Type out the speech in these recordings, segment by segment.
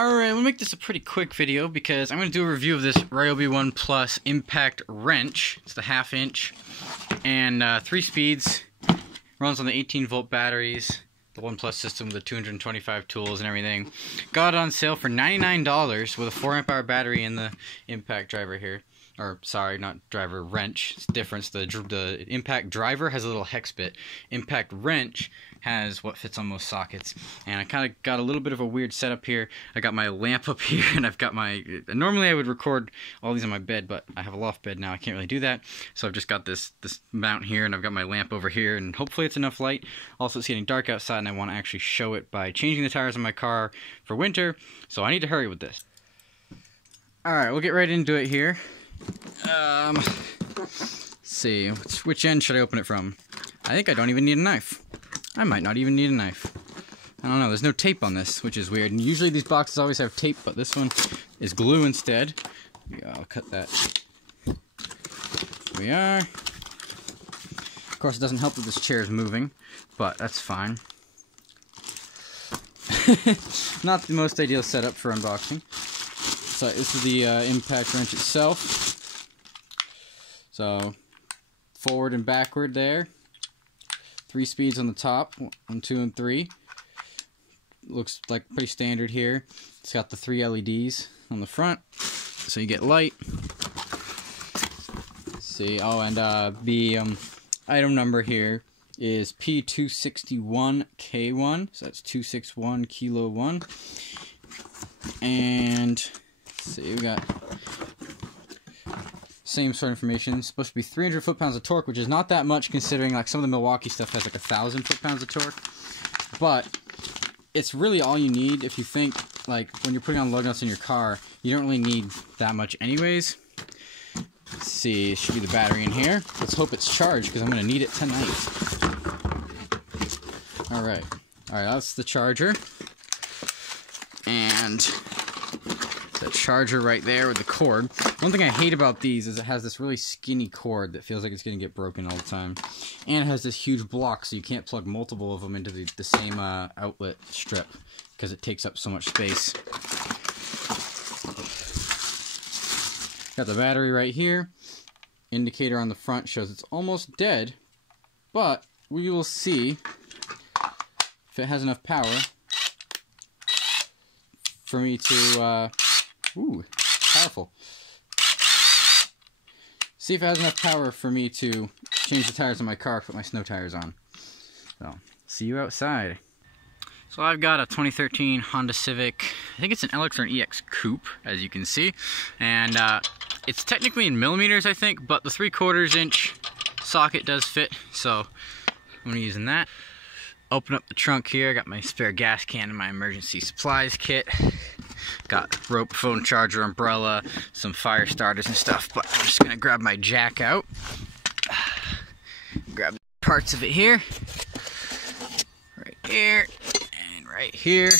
Alright, we'll make this a pretty quick video because I'm going to do a review of this Ryobi 1 Plus Impact Wrench. It's the 1/2 inch and 3 speeds. Runs on the 18-volt batteries. The 1 Plus system with the 225 tools and everything. Got it on sale for $99 with a 4 amp hour battery and the impact driver here. Or, sorry, not driver, wrench. It's different. The impact driver has a little hex bit. Impact wrench has what fits on most sockets. And I kind of got a little bit of a weird setup here. I got my lamp up here, and I've got my... Normally I would record all these on my bed, but I have a loft bed now. I can't really do that. So I've just got this mount here, and I've got my lamp over here, and hopefully it's enough light. Also, it's getting dark outside, and I want to actually show it by changing the tires on my car for winter. So I need to hurry with this. Alright, we'll get right into it here. Let's see, which end should I open it from? I think I don't even need a knife. I might not even need a knife. I don't know, there's no tape on this, which is weird. And usually these boxes always have tape, but this one is glue instead. Yeah, I'll cut that. Here we are. Of course, it doesn't help that this chair is moving, but that's fine. Not the most ideal setup for unboxing. So this is the impact wrench itself. So forward and backward there. 3 speeds on the top, 1, 2, and 3. Looks like pretty standard here. It's got the 3 LEDs on the front, so you get light. Let's see, oh, and the item number here is P261K1, so that's 261 Kilo 1. And let's see, we got same sort of information. It's supposed to be 300 foot-pounds of torque, which is not that much considering like some of the Milwaukee stuff has like 1,000 foot-pounds of torque. But it's really all you need if you think like when you're putting on lug nuts in your car, you don't really need that much anyways. Let's see, it should be the battery in here. Let's hope it's charged because I'm going to need it tonight. Alright, that's the charger. And the charger right there with the cord. One thing I hate about these is it has this really skinny cord that feels like it's going to get broken all the time. And it has this huge block, so you can't plug multiple of them into the same outlet strip because it takes up so much space. Got the battery right here. Indicator on the front shows it's almost dead, but we will see if it has enough power for me to, ooh, powerful. See if it has enough power for me to change the tires on my car, put my snow tires on. So, see you outside. So I've got a 2013 Honda Civic, I think it's an LX or an EX Coupe, as you can see. And it's technically in millimeters, I think, but the 3/4 inch socket does fit, so I'm using that. Open up the trunk here, got my spare gas can and my emergency supplies kit. Got rope, phone charger, umbrella, some fire starters and stuff, but I'm just gonna grab my jack out. Grab parts of it here. Right here, and right here.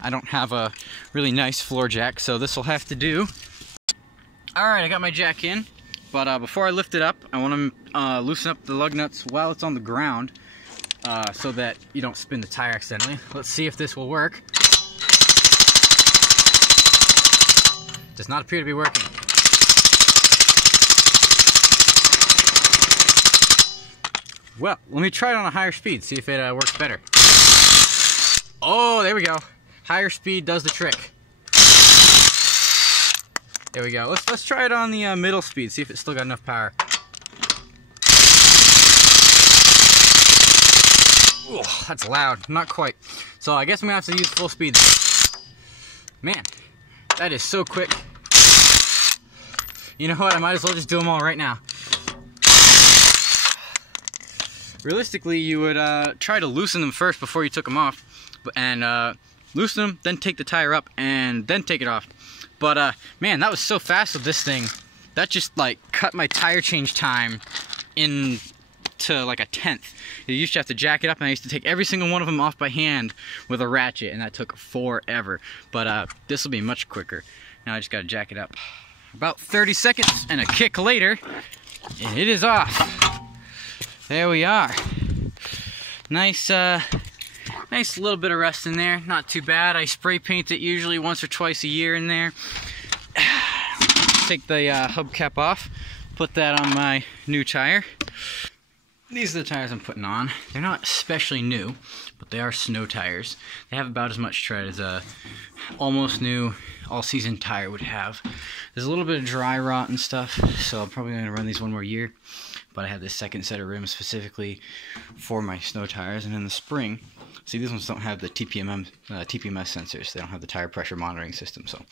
I don't have a really nice floor jack, so this will have to do. Alright, I got my jack in, but before I lift it up, I want to loosen up the lug nuts while it's on the ground. So that you don't spin the tire accidentally. Let's see if this will work. Does not appear to be working. Well, let me try it on a higher speed, see if it works better. Oh, there we go. Higher speed does the trick. There we go. Let's try it on the middle speed, see if it's still got enough power. Ooh, that's loud. Not quite. So I guess I'm going to have to use full speed. Man, that is so quick. You know what? I might as well just do them all right now. Realistically, you would try to loosen them first before you took them off. And loosen them, then take the tire up, and then take it off. But, man, that was so fast with this thing. That just, like, cut my tire change time in... to like 1/10. You used to have to jack it up, and I used to take every single one of them off by hand with a ratchet, and that took forever. But this will be much quicker. Now I just gotta jack it up. About 30 seconds and a kick later, and it is off. There we are. Nice Nice little bit of rust in there, not too bad. I spray paint it usually once or twice a year in there. Take the hubcap off, put that on my new tire. These are the tires I'm putting on. They're not especially new, but they are snow tires. They have about as much tread as a almost new all-season tire would have. There's a little bit of dry rot and stuff, so I'm probably going to run these one more year. But I have this second set of rims specifically for my snow tires, and in the spring, see, these ones don't have the TPMS sensors. They don't have the tire pressure monitoring system. So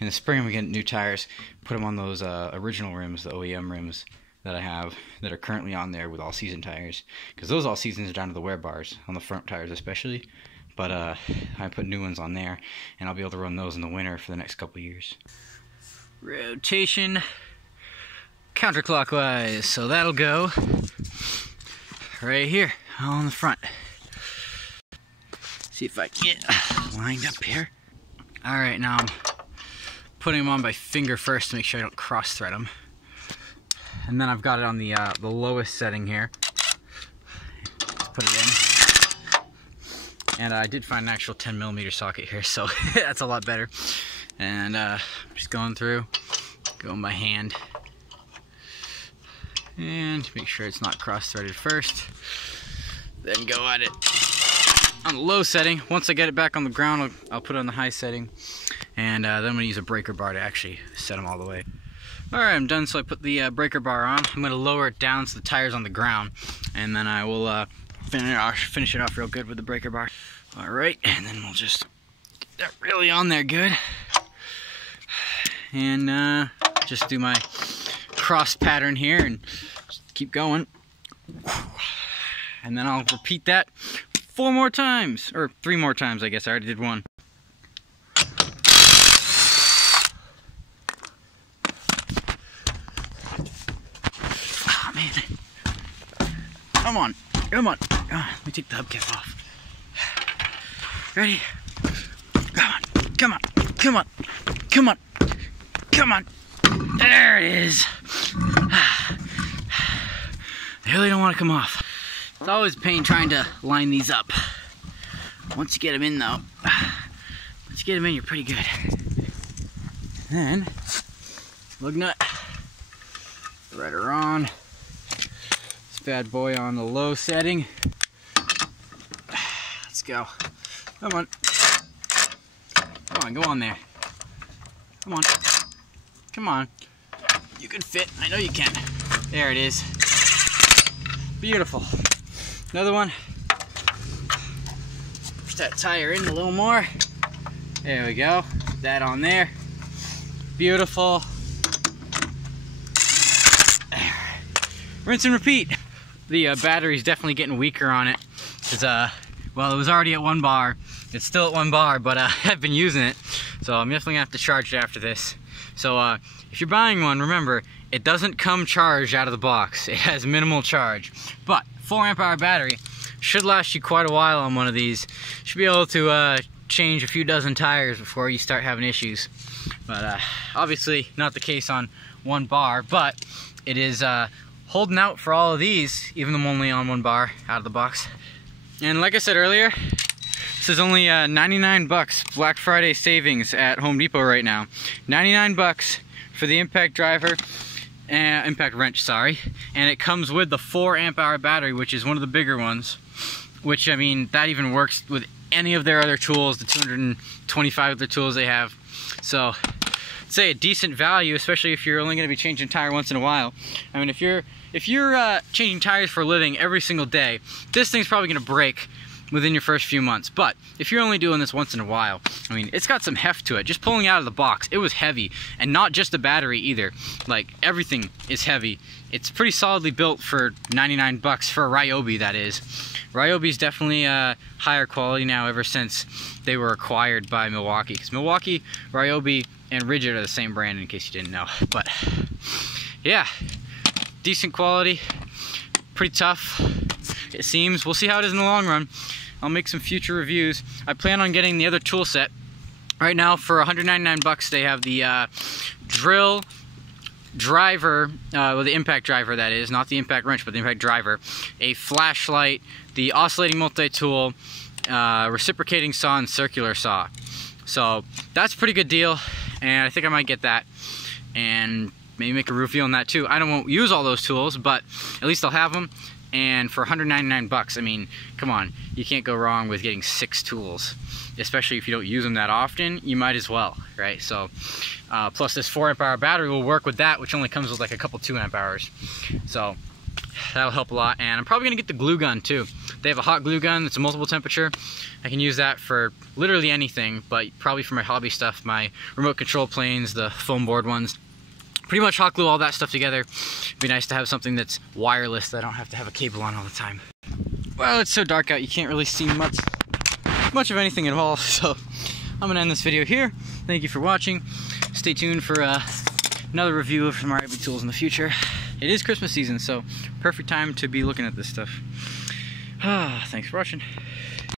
in the spring, we get new tires, put them on those original rims, the OEM rims that I have that are currently on there with all-season tires, because those all-seasons are down to the wear bars on the front tires especially. But I put new ones on there, and I'll be able to run those in the winter for the next couple years. Rotation counterclockwise, so that'll go right here on the front. See if I can get lined up here. Alright, now I'm putting them on by finger first to make sure I don't cross-thread them. And then I've got it on the lowest setting here. Put it in. And I did find an actual 10mm socket here, so that's a lot better. And just going through, going by hand. And make sure it's not cross-threaded first. Then go at it on the low setting. Once I get it back on the ground, I'll put it on the high setting. And then I'm going to use a breaker bar to actually set them all the way. Alright, I'm done, so I put the breaker bar on. I'm going to lower it down so the tire's on the ground. And then I will finish it off real good with the breaker bar. Alright, and then we'll just get that really on there good. And just do my cross pattern here and just keep going. And then I'll repeat that 4 more times, or 3 more times, I guess. I already did one. Oh, man. Come on. Come on. Let me take the hubcap off. Ready? Come on. Come on. Come on. Come on. Come on. There it is. They really don't want to come off. It's always a pain trying to line these up. Once you get them in, though, once you get them in, you're pretty good. Then, lug nut, threader on. This bad boy on the low setting. Let's go. Come on. Come on, go on there. Come on. Come on. You can fit. I know you can. There it is. Beautiful. Another one. Push that tire in a little more. There we go. That on there. Beautiful. There. Rinse and repeat. The battery's definitely getting weaker on it. It's, well, it was already at 1 bar. It's still at 1 bar, but I've been using it. So I'm definitely going to have to charge it after this. So if you're buying one, remember, it doesn't come charged out of the box. It has minimal charge. But 4 amp hour battery should last you quite a while on one of these. Should be able to change a few dozen tires before you start having issues. But obviously not the case on 1 bar, but it is holding out for all of these, even though I'm only on 1 bar out of the box. And like I said earlier, this is only 99 bucks Black Friday savings at Home Depot right now. 99 bucks for the impact driver, impact wrench, sorry. And it comes with the 4 amp hour battery, which is one of the bigger ones. Which, I mean, that even works with any of their other tools, the 225 other tools they have. So, I'd say a decent value, especially if you're only going to be changing tire once in a while. I mean, if you're changing tires for a living every single day, this thing's probably going to break within your first few months. But if you're only doing this once in a while, I mean, it's got some heft to it. Just pulling out of the box, it was heavy. And not just the battery either. Like, everything is heavy. It's pretty solidly built for 99 bucks for a Ryobi, that is. Ryobi's definitely higher quality now ever since they were acquired by Milwaukee. Because Milwaukee, Ryobi, and Rigid are the same brand, in case you didn't know. But, yeah. Decent quality. Pretty tough, it seems. We'll see how it is in the long run. I'll make some future reviews. I plan on getting the other tool set. Right now, for 199 bucks, they have the drill driver, well, the impact driver, that is, not the impact wrench, but the impact driver, a flashlight, the oscillating multi-tool, reciprocating saw and circular saw. So that's a pretty good deal, and I think I might get that and maybe make a review on that too. I won't use all those tools, but at least I'll have them. And for 199 bucks, I mean, come on, you can't go wrong with getting 6 tools, especially if you don't use them that often. You might as well, right? So plus this 4 amp hour battery will work with that, which only comes with like a couple 2 amp hours. So that'll help a lot. And I'm probably gonna get the glue gun too. They have a hot glue gun that's a multiple temperature. I can use that for literally anything, but probably for my hobby stuff, my remote control planes, the foam board ones. Pretty much hot glue all that stuff together. It'd be nice to have something that's wireless that I don't have to have a cable on all the time. Well, it's so dark out you can't really see much of anything at all, so I'm gonna end this video here. Thank you for watching. Stay tuned for another review of some Ryobi tools in the future. It is Christmas season, so perfect time to be looking at this stuff. Thanks for watching.